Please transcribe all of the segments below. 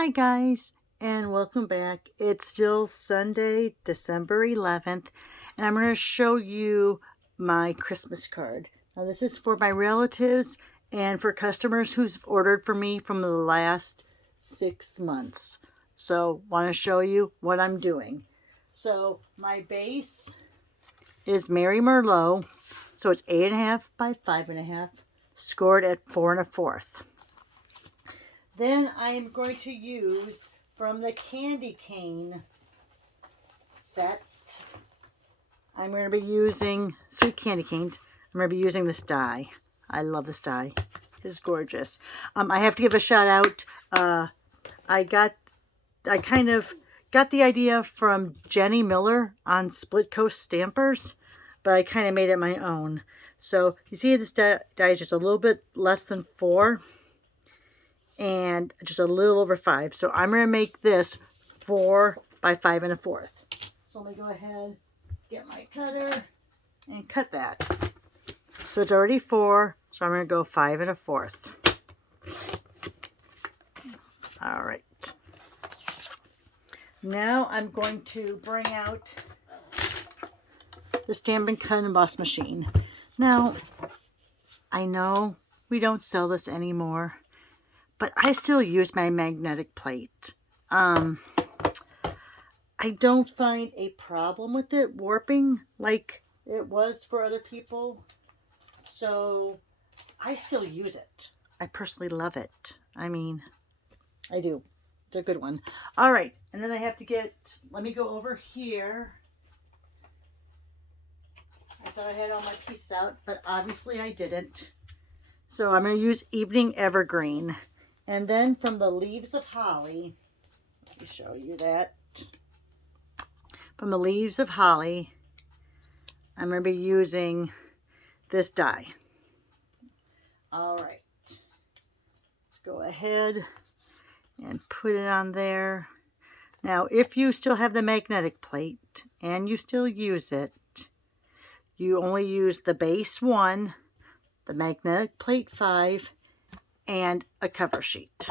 Hi guys, and welcome back. It's still Sunday, December 11th, and I'm going to show you my Christmas card. Now this is for my relatives and for customers who've ordered for me from the last 6 months. So want to show you what I'm doing. So my base is Mary Merlot, so it's 8.5 by 5.5, scored at 4 1/4. Then I'm going to use from the candy cane set. I'm going to be using sweet candy canes. I'm going to be using this die. I love this die. It's gorgeous. I have to give a shout out. I kind of got the idea from Jenny Miller on Split Coast Stampers, but I kind of made it my own. So you see this die is just a little bit less than 4. And just a little over 5. So I'm going to make this 4 by 5 1/4. So let me go ahead, get my cutter, and cut that. So it's already 4, so I'm going to go 5 1/4. All right. Now I'm going to bring out the Stamp and Cut and Emboss machine. Now, I know we don't sell this anymore, but I still use my magnetic plate. I don't find a problem with it warping like it was for other people. So I still use it. I personally love it. I mean, I do. It's a good one. All right. And then I have to let me go over here. I thought I had all my pieces out, but obviously I didn't. So I'm going to use Evening Evergreen. And then from the Leaves of Holly, let me show you that. From the Leaves of Holly, I'm going to be using this die. All right. Let's go ahead and put it on there. Now, if you still have the magnetic plate and you still use it, you only use the base 1, the magnetic plate 5, and a cover sheet.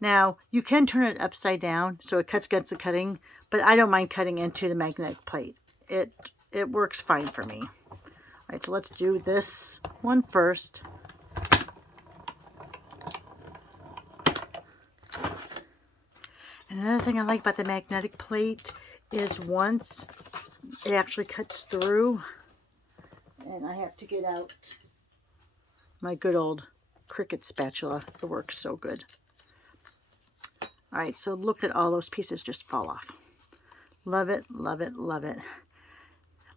Now, you can turn it upside down so it cuts against the cutting, but I don't mind cutting into the magnetic plate. It works fine for me. All right, so let's do this one first. And another thing I like about the magnetic plate is once it actually cuts through, and I have to get out my good old Cricut spatula. It works so good. All right, so look at all those pieces just fall off. Love it, love it, love it.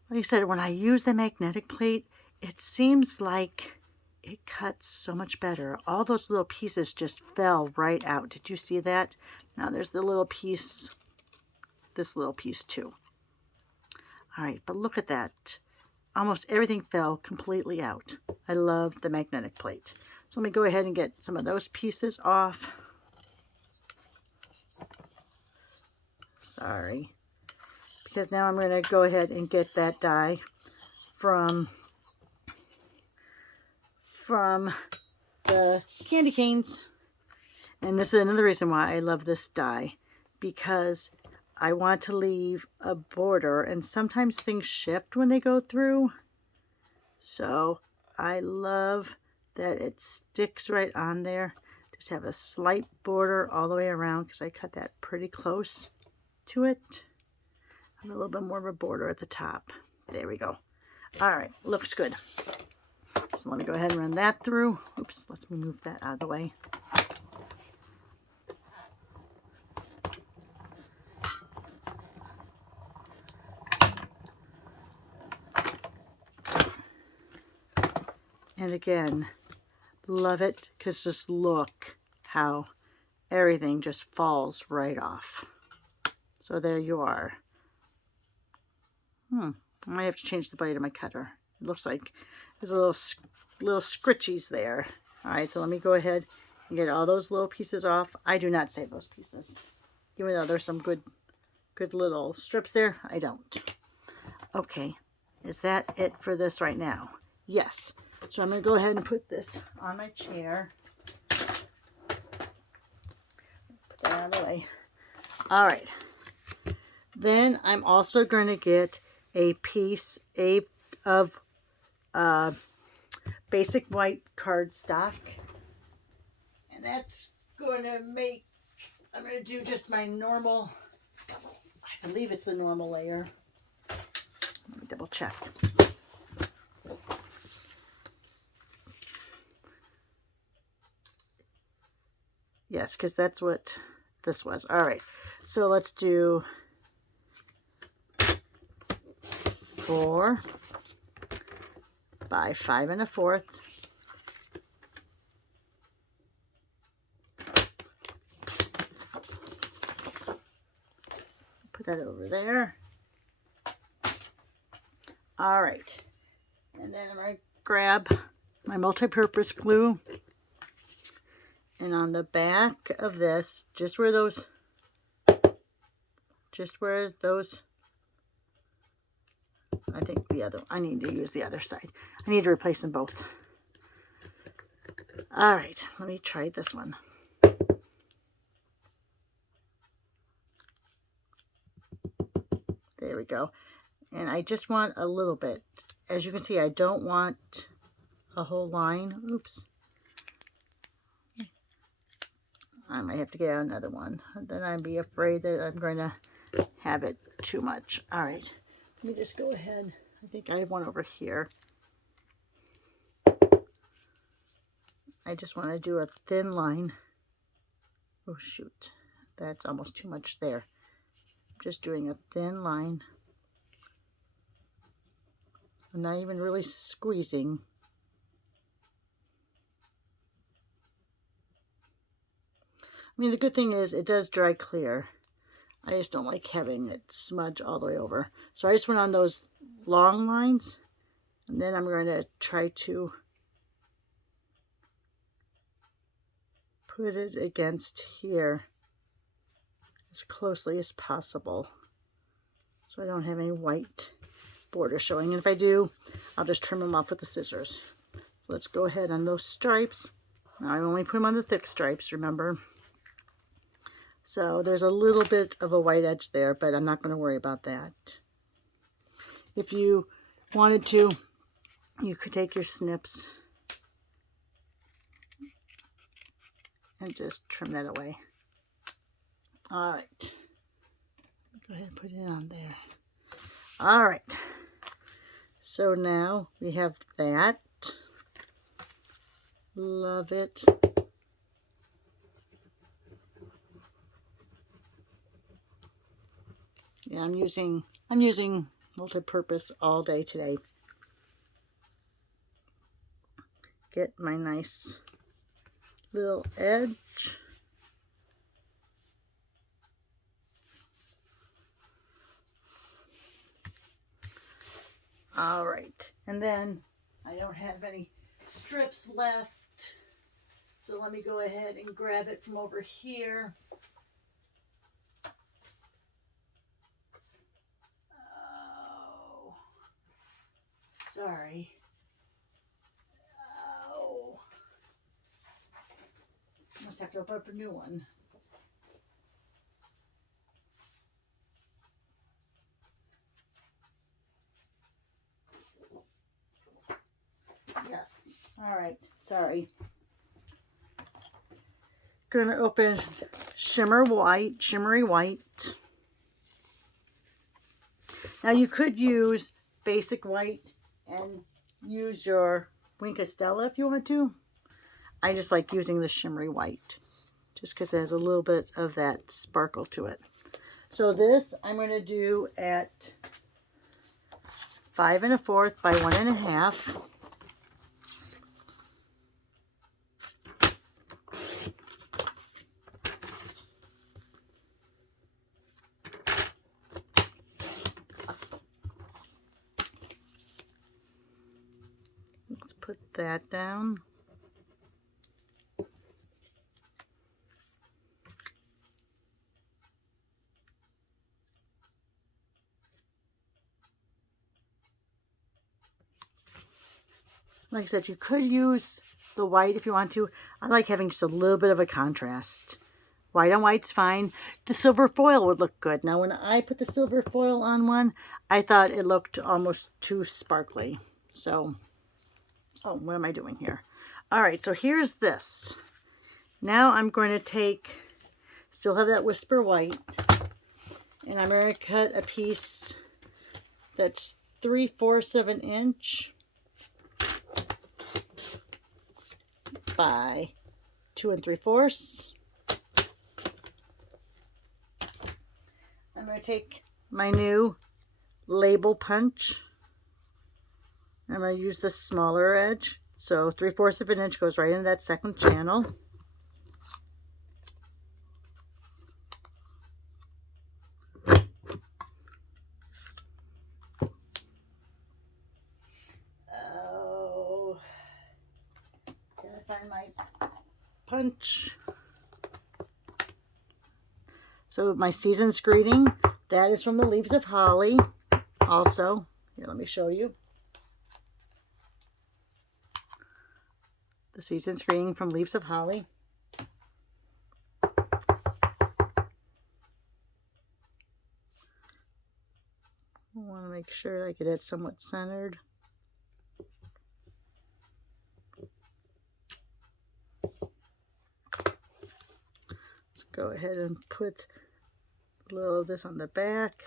Like I said, when I use the magnetic plate, it seems like it cuts so much better. All those little pieces just fell right out. Did you see that? Now there's the little piece, this little piece too. All right, but look at that. Almost everything fell completely out. I love the magnetic plate. So let me go ahead and get some of those pieces off. Sorry. Because now I'm going to go ahead and get that die from the candy canes. And this is another reason why I love this die. Because I want to leave a border, and sometimes things shift when they go through. So I love that it sticks right on there. Just have a slight border all the way around because I cut that pretty close to it. I have a little bit more of a border at the top. There we go. All right, looks good. So let me go ahead and run that through. Oops, let's move that out of the way. And again, love it because just look how everything just falls right off. So there you are. I might have to change the blade of my cutter. It looks like there's a little scritchies there. All right, so let me go ahead and get all those little pieces off. I do not save those pieces. Even though there's some good little strips there, I don't. Okay, is that it for this right now? Yes. So I'm going to go ahead and put this on my chair. Put that on out of the way. All right. Then I'm also going to get a piece of basic white cardstock. And that's going to make, I'm going to do just my normal, I believe it's the normal layer. Let me double check. Yes, because that's what this was. All right, so let's do 4 by 5 1/4. Put that over there. All right, and then I'm going to grab my multi-purpose glue, and on the back of this, just where those, I think I need to use the other side. I need to replace them both. All right, let me try this one. There we go. And I just want a little bit. As you can see, I don't want a whole line. Oops. I might have to get out another one. Then I'd be afraid that I'm going to have it too much. All right. Let me just go ahead. I think I have one over here. I just want to do a thin line. Oh, shoot. That's almost too much there. I'm just doing a thin line. I'm not even really squeezing. I mean, the good thing is it does dry clear. I just don't like having it smudge all the way over. So I just went on those long lines, and then I'm going to try to put it against here as closely as possible so I don't have any white border showing. And if I do, I'll just trim them off with the scissors. So let's go ahead on those stripes. Now I only put them on the thick stripes, remember. So there's a little bit of a white edge there, but I'm not going to worry about that. If you wanted to, you could take your snips and just trim that away. All right. Go ahead and put it on there. All right. So now we have that. Love it. Yeah, I'm using multi-purpose all day today. Get my nice little edge. All right, and then I don't have any strips left, so let me go ahead and grab it from over here. Oh, sorry. Oh, must have to open up a new one. Yes. All right. Sorry. Gonna open shimmery white. Now you could use basic white and use your Wink Estella if you want to. I just like using the shimmery white just because it has a little bit of that sparkle to it. So this I'm going to do at 5 1/4 by 1 1/2. Let's put that down. Like I said, you could use the white if you want to. I like having just a little bit of a contrast. White on white's fine. The silver foil would look good. Now, when I put the silver foil on one, I thought it looked almost too sparkly. So, oh, what am I doing here? All right, so here's this. Now I'm going to take, still have that Whisper White, and I'm going to cut a piece that's 3/4 of an inch by 2 3/4. I'm going to take my new label punch. I'm going to use the smaller edge. So 3/4 of an inch goes right into that second channel. Oh, gotta find my punch. So my Season's Greeting, that is from the Leaves of Holly. Also, here, let me show you. The Season's Greeting from Leaves of Holly. I want to make sure I get it somewhat centered. Let's go ahead and put a little of this on the back.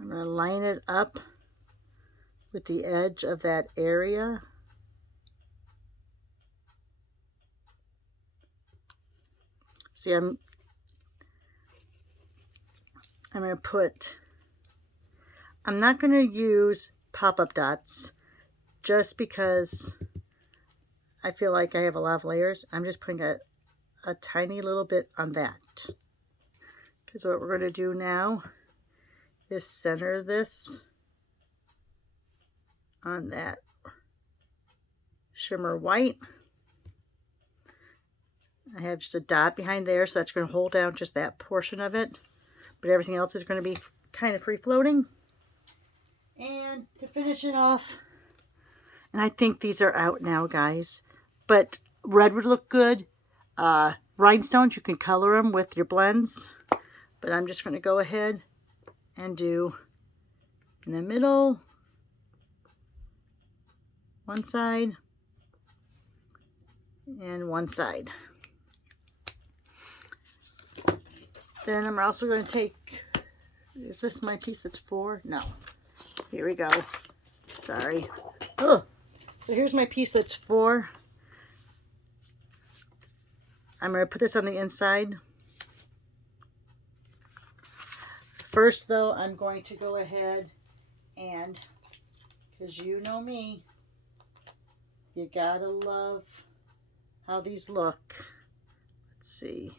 I'm going to line it up with the edge of that area. See, I'm going to put, I'm not going to use pop-up dots just because I feel like I have a lot of layers. I'm just putting a tiny little bit on that. Because what we're going to do now is center this on that shimmer white. I have just a dot behind there, so that's going to hold down just that portion of it. But everything else is going to be kind of free floating. And to finish it off, and I think these are out now, guys, but red would look good. Rhinestones, you can color them with your blends, but I'm just going to go ahead and do in the middle, one side, and one side. Then I'm also going to take, is this my piece that's 4? No. Here we go. Sorry. Oh, so here's my piece that's 4. I'm going to put this on the inside. First, though, I'm going to go ahead and, because you know me, you gotta love how these look. Let's see.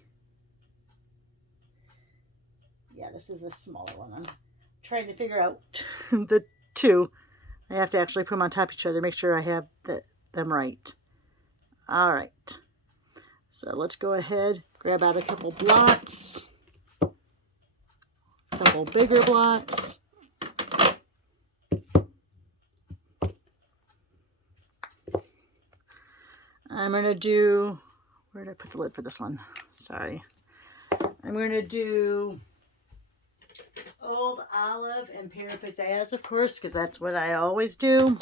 Yeah, this is the smaller one. I'm trying to figure out the two. I have to actually put them on top of each other, make sure I have them right. All right. So let's go ahead, grab out a couple blocks, a couple bigger blocks. I'm going to do, where did I put the lid for this one? Sorry. I'm going to do Old Olive and Pear Pizzazz, of course, because that's what I always do.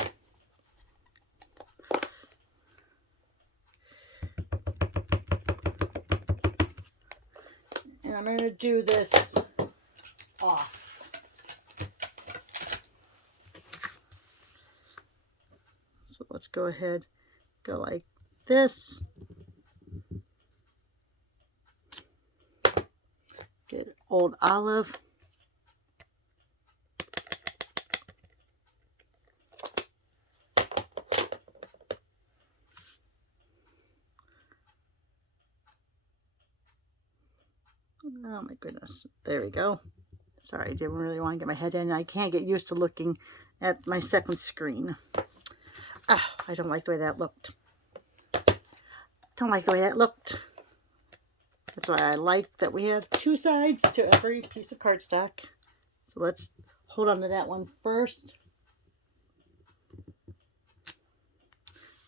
And I'm going to do this off. So let's go ahead, go like this. Get Old Olive. Oh my goodness. There we go. Sorry, I didn't really want to get my head in. I can't get used to looking at my second screen. Oh, I don't like the way that looked. Don't like the way that looked. That's why I like that we have 2 sides to every piece of cardstock. So let's hold on to that one first.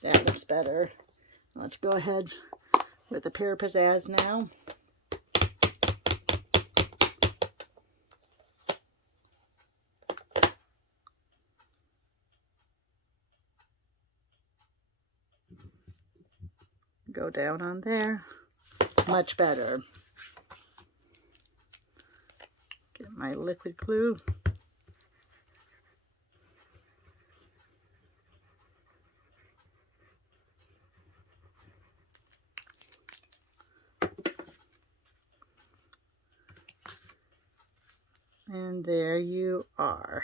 That looks better. Let's go ahead with the Pear Pizzazz now. Go down on there. Much better. Get my liquid glue. And there you are.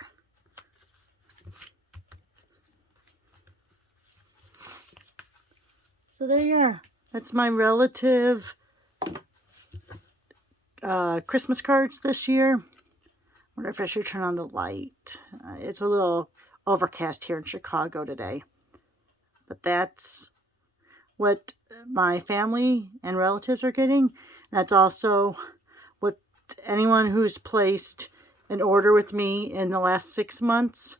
So there you are. That's my relative Christmas cards this year. I wonder if I should turn on the light. It's a little overcast here in Chicago today. But that's what my family and relatives are getting. That's also what anyone who's placed an order with me in the last 6 months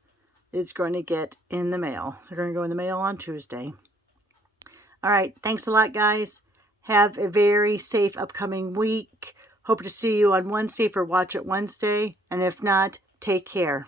is going to get in the mail. They're going to go in the mail on Tuesday. All right. Thanks a lot, guys. Have a very safe upcoming week. Hope to see you on Wednesday for Watch It Wednesday. And if not, take care.